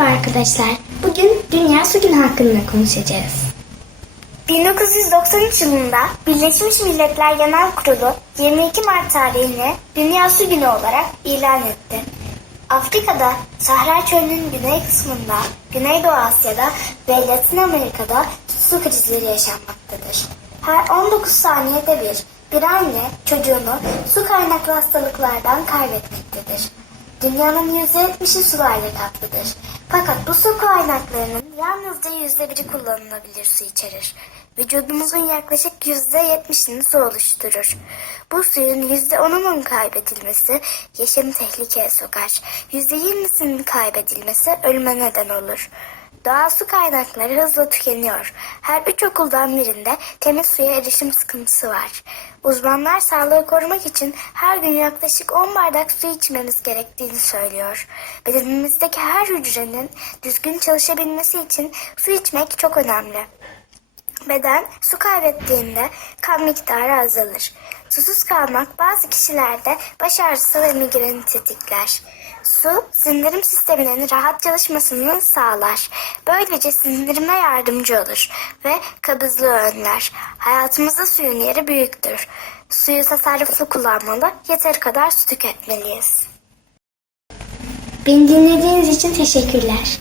Merhaba arkadaşlar. Bugün Dünya Su Günü hakkında konuşacağız. 1993 yılında Birleşmiş Milletler Genel Kurulu 22 Mart tarihini Dünya Su Günü olarak ilan etti. Afrika'da Sahra Çölü'nün güney kısmında, Güneydoğu Asya'da ve Latin Amerika'da su krizleri yaşanmaktadır. Her 19 saniyede bir, bir anne çocuğunu su kaynaklı hastalıklardan kaybetmektedir. Dünyanın %70'i sularla kaplıdır. Fakat bu su kaynaklarının yalnızca %1'i kullanılabilir su içerir. Vücudumuzun yaklaşık %70'ini su oluşturur. Bu suyun %10'unun kaybedilmesi yaşamı tehlikeye sokar. %20'sinin kaybedilmesi ölüme neden olur. Doğal su kaynakları hızla tükeniyor. Her üç okuldan birinde temiz suya erişim sıkıntısı var. Uzmanlar sağlığı korumak için her gün yaklaşık 10 bardak su içmemiz gerektiğini söylüyor. Bedenimizdeki her hücrenin düzgün çalışabilmesi için su içmek çok önemli. Beden su kaybettiğinde kan miktarı azalır. Susuz kalmak bazı kişilerde baş ağrısı ve migreni tetikler. Su, sindirim sisteminin rahat çalışmasını sağlar. Böylece sindirime yardımcı olur ve kabızlığı önler. Hayatımızda suyun yeri büyüktür. Suyu tasarruflu kullanmalı, yeter kadar su tüketmeliyiz. Beni dinlediğiniz için teşekkürler.